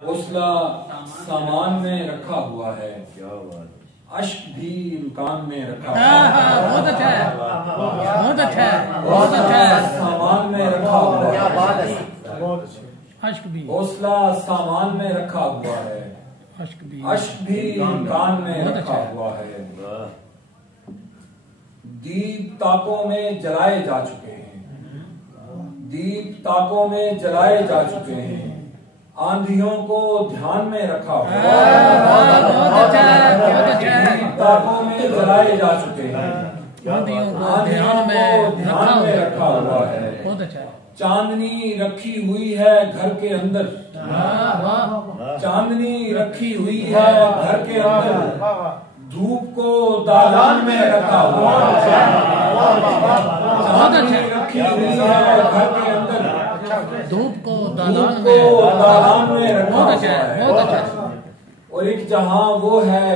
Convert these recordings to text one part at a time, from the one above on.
हौसला सामान में रखा हुआ है, अश्क भी इम्कान में रखा हुआ है। बहुत अच्छा है, बहुत अच्छा है, बहुत अच्छा है। सामान में रखा हुआ है, अश्क भी, हौसला सामान में रखा हुआ है, अश्क भी इम्कान में रखा हुआ है। दीप ताकों में जलाए जा चुके हैं, दीप ताकों में जलाए जा चुके हैं, आंधियों को ध्यान में रखा हुआ है। दीप ताकों में जलाए जा चुके हैं, आंधियों को ध्यान में रखा हुआ है। बहुत अच्छा है। चांदनी रखी हुई है घर के अंदर, चांदनी रखी हुई है घर के अंदर, धूप को दालान में रखा हुआ है। चांदनी रखी हुई है घर के अंदर, धूप को दालान में रखा बहुत अच्छा है, बहुत अच्छा है। और एक जहां वो है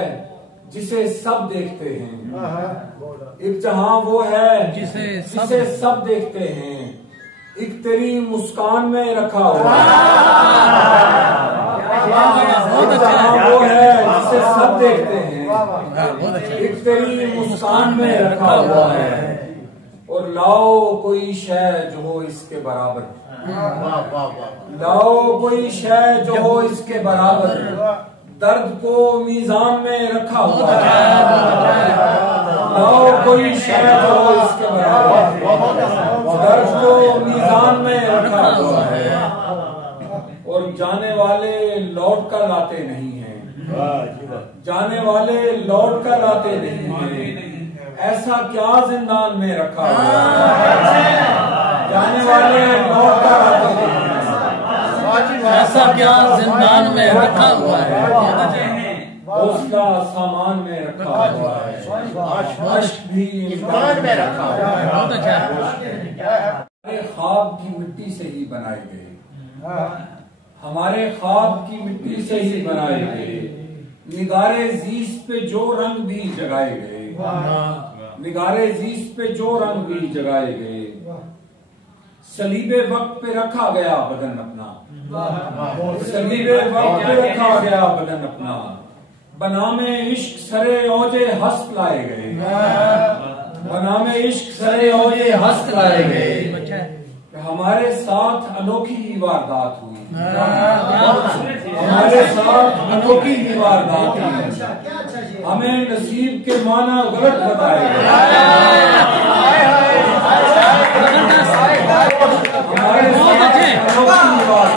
जिसे सब देखते हैं, एक जहां वो है जिसे सब देखते हैं, एक तेरी मुस्कान में रखा हुआ है। बहुत अच्छा है, वो है जिसे सब देखते हैं, बहुत अच्छा है। एक तेरी मुस्कान में रखा हुआ है। और लाओ कोई शय जो हो इसके बराबर, लाओ कोई शय जो हो इसके बराबर, दर्द को मीजान में रखा हुआ है। लाओ कोई शय जो हो इसके बराबर, दर्द को मीजान में रखा हुआ है। और जाने वाले लौट कर आते नहीं हैं, जाने वाले लौट कर आते नहीं हैं, ऐसा क्या जिंदान में रखा हुआ है। जाने वाले लौट कर आते नहीं हैं, ऐसा क्या जिंदान में रखा हुआ है। हौसला सामान में रखा हुआ है, अश्क भी इम्कान में रखा हुआ है। बहुत अच्छा है। हमारे ख्वाब की मिट्टी से ही बनाए गए, हमारे ख्वाब की मिट्टी से ही बनाए गए, निगारे जीस पे जो रंग भी जगाए गए, निगारे जीस पे जो रंग भी जगाए गए, सलीबे वक्त पे रखा गया बदन अपना, सलीबे वक्त पे रखा गया बदन अपना, बनामे इश्क सरे औजे हस्त लाए गए, बनामे इश्क सरे औजे हस्त लाए गए। हमारे साथ अनोखी ही वारदात हुई, हमारे साथ अनोखी ही वारदात हुई, हमें नसीब के माना गलत बताए गए, हमारे साथ अनोखी ही वारदात,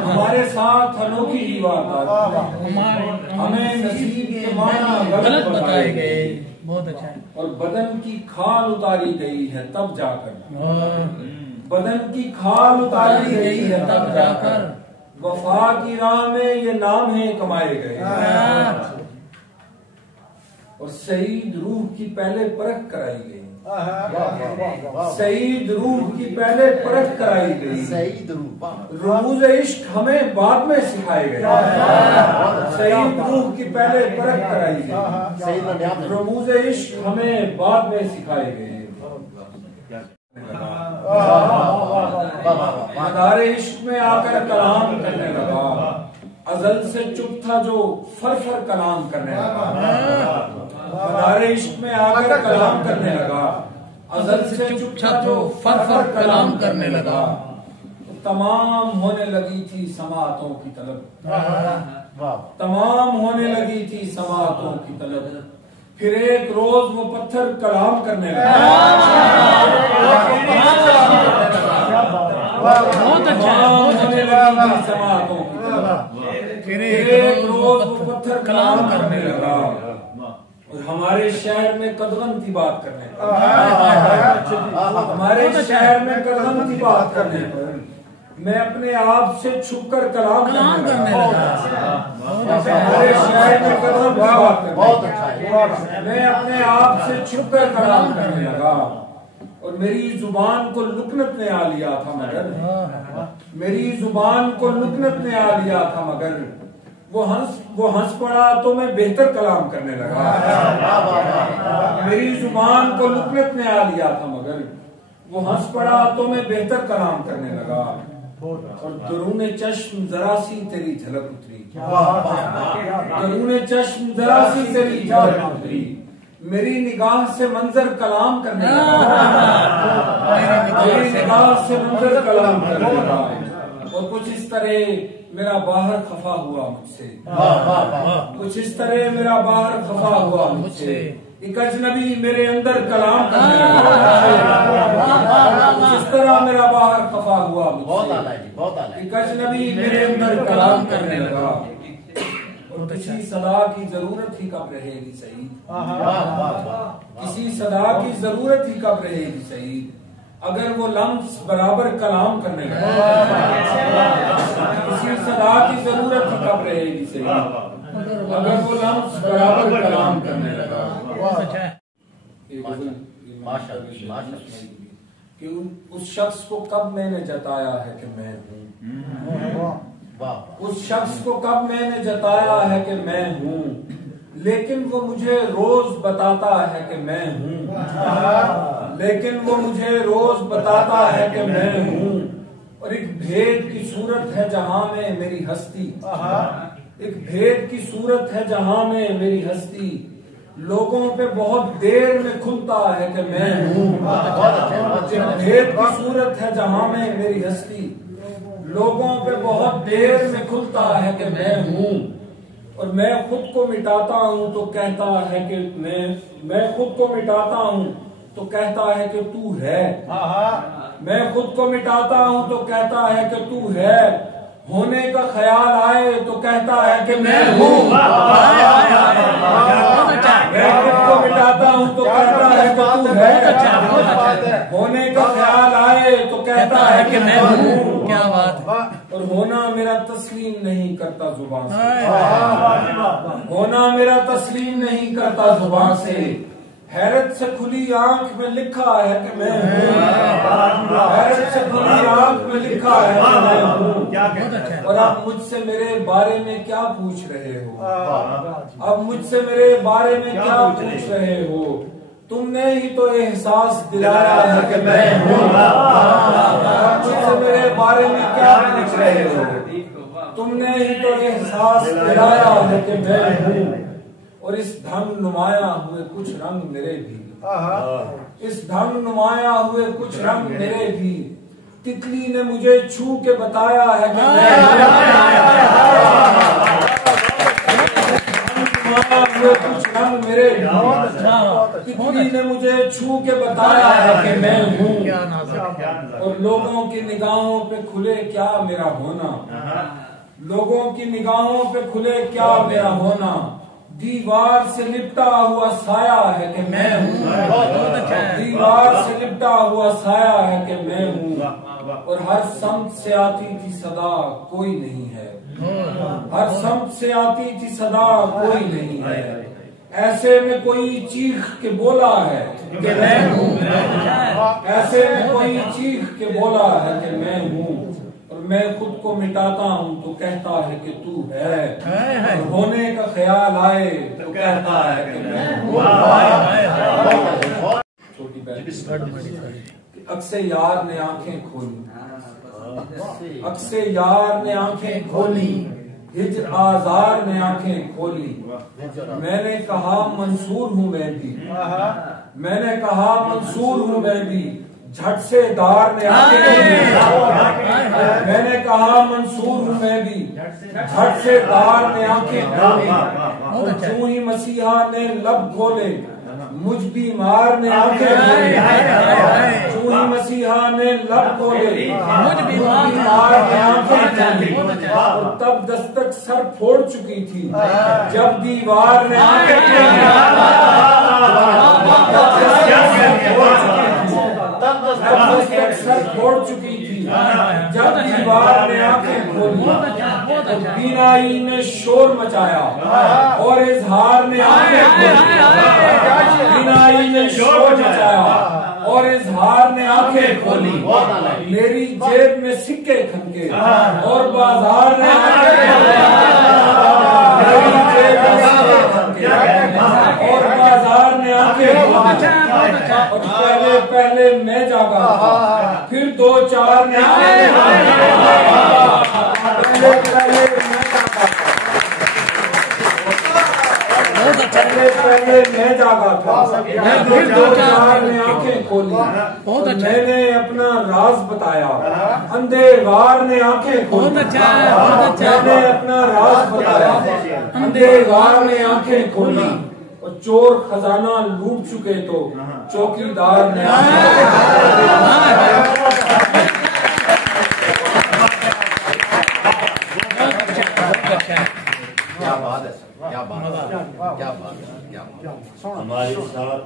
हमारे साथ अनोखी ही वारदात, हमें नसीब के माना गलत बताए गए। बहुत अच्छा है। और बदन की खाल उतारी गई है तब जाकर, बदन की खाल उतारी गई है तब जाकर, वफा की राह में ये नाम है कमाए गए। और शहीद रूह की पहले परख कराई गई, शहीद रूह की पहले परख कराई गई, रमूज इश्क हमें बाद में सिखाए गए। शहीद रूह की पहले परख कराई गई, रमूज इश्क हमें बाद में सिखाए गए। मदारे इश्क में आकर कलाम करने लगा, अजल से चुप था जो फर फर कलाम करने लगा, मदारे इश्क में आकर कलाम करने लगा, अजल से चुप था जो फर फर कलाम करने लगा। तमाम होने लगी थी समातों की तलब, तमाम होने लगी थी समातों की तलब, फिर एक रोज वो पत्थर कलाम करने लगा। बहुत अच्छा है, बहुत होने लगी थी समातों की तलब, फिर एक रोज वो पत्थर कलाम करने लगा। और हमारे शहर में कदगन की बात करने लगा, हमारे शहर में कदगन की बात करने पर मैं अपने आप से छुपकर कलाम करने लगा। हमारे शहर में कदगन की बात करने, मैं अपने आप से छुपकर कलाम करने लगा। और मेरी जुबान को लुकनत ने आ लिया था मगर, मेरी जुबान को लुकनत ने आ लिया था मगर, वो हंस पड़ा तो मैं बेहतर कलाम करने लगा। मेरी जुबान को लुकनत ने आ लिया था मगर, वो हंस पड़ा तो मैं बेहतर कलाम करने लगा और दरूने चश्म जरा सी तेरी झलक उतरी, दरूने चश्म जरा सी तेरी झलक उतरी, मेरी निगाह से मंजर कलाम करने लगा, मेरी निगाह से मंजर कलाम करने लगा। और कुछ इस तरह मेरा बाहर खफा हुआ मुझसे, कुछ इस तरह मेरा बाहर खफा हुआ मुझसे, एक अजनबी मेरे अंदर कलाम करने लगा, कुछ इस तरह मेरा बाहर खफा हुआ मुझसे, एक अजनबी मेरे अंदर कलाम करने लगा। और किसी सदा की जरूरत ही कब रहेगी सही, किसी सदा की जरूरत ही कब रहेगी सही, अगर वो लम्स बराबर कलाम करने लगा, किसी सदा की जरूरत ही कब रहेगी सही, अगर वो लम्स बराबर कलाम करने लगा। कि उस शख्स को कब मैंने जताया है कि मैं हूँ, उस शख्स को कब मैंने जताया है कि मैं हूँ, लेकिन वो मुझे रोज बताता है कि मैं हूँ, लेकिन वो मुझे रोज बताता है कि मैं हूँ। और एक भेद की सूरत है जहां में मेरी हस्ती, एक भेद की सूरत है जहां में मेरी हस्ती, लोगों पे बहुत देर में खुलता है कि मैं हूँ। एक भेद की सूरत है जहां में मेरी हस्ती, लोगों पे बहुत देर में खुलता है कि मैं हूँ। और मैं खुद को मिटाता हूँ तो कहता है कि मैं खुद को मिटाता हूँ तो कहता है कि तू है, मैं खुद को मिटाता हूँ तो कहता है कि तू है, होने का ख्याल आए तो कहता है कि मैं हूँ, मैं खुद को मिटाता हूँ तो कहता है कि तू है, होने का ख्याल आए तो कहता है कि मैं हूँ। क्या बात। और होना मेरा तस्लीम नहीं करता जुबान से, होना मेरा तस्लीम नहीं करता जुबान से, हैरत से खुली आंख में लिखा है कि मैं हूँ, हैरत से खुली आंख में लिखा है कि मैं हूँ। और आप मुझसे मेरे बारे में क्या पूछ रहे हो, अब मुझसे मेरे बारे में क्या पूछ रहे हो, तुमने ही तो एहसास दिलाया है कि मैं हूँ, मुझसे मेरे बारे में क्या पूछ रहे हो, तुमने ही तो एहसास दिलाया है कि मैं हूँ। और इस ढंग नुमाया हुए कुछ रंग मेरे भी, इस ढंग नुमाया हुए कुछ रंग मेरे भी, तितली ने मुझे छू के बताया है कि मैं हुए कुछ रंग मेरे भी, तितली ने मुझे छू के बताया है कि मैं हूँ। और लोगों की निगाहों पे खुले क्या मेरा होना, लोगों की निगाहों पे खुले क्या मेरा होना, दीवार से लिपटा हुआ साया है कि मैं हूँ, दीवार से लिपटा हुआ साया है कि मैं हूँ। और हर समत से आती थी सदा कोई नहीं है, हर समत से आती थी सदा कोई नहीं है, ऐसे में कोई चीख के बोला है कि मैं हूँ, ऐसे में कोई चीख के बोला है कि मैं हूँ। और मैं खुद को मिटाता हूँ तो कहता है कि तू है, और होने का ख्याल आए तो कहता है कि मैं हूँ। छोटी बहन, अक्से यार ने आंखें खोली, अक्से यार ने आंखें खोली, हिज्र आजार ने आंखें खोली, मैंने कहा मंसूर हूँ मैं भी, मैंने कहा मंसूर हूँ मैं भी, झट से दार ने आंखें खोली, मैंने कहा मंसूर हूँ मैं भी, झट से दार ने आंखें खोली। और यूं ही मसीहा ने लब खोले, मुझ बीमार ने आंखें खोली, यूं ही मसीहा ने लब खोले, मुझ बीमार ने आंखें खोली। और तब दस्तक सर फोड़ चुकी थी जब दीवार ने आंखें खोली, सर फोड़ चुकी थी जब दीवार ने आंखें खोली। बीनाई ने शोर मचाया और इजहार ने आंखें खोली, बीनाई ने शोर मचाया और इजहार ने आंखें खोली। मेरी जेब में सिक्के खनके और बाजार ने आंखें खोली, मेरी जेब में सिक्के खनके और बाजार ने आंखें खोली। और पहले मैं जागा था, फिर 2-4 ने पहले मैं जागा था, फिर 2-4 ने आंखें खोली, मैंने अपना राज बताया, अंधे वार ने आंखें खोली, मैंने अपना राज बताया, अंधे वार ने आंखें खोली, और चोर खजाना लूट चुके तो चौकीदार ने क्या बात है, क्या बात है, क्या बात है, क्या बात है। हमारे साथ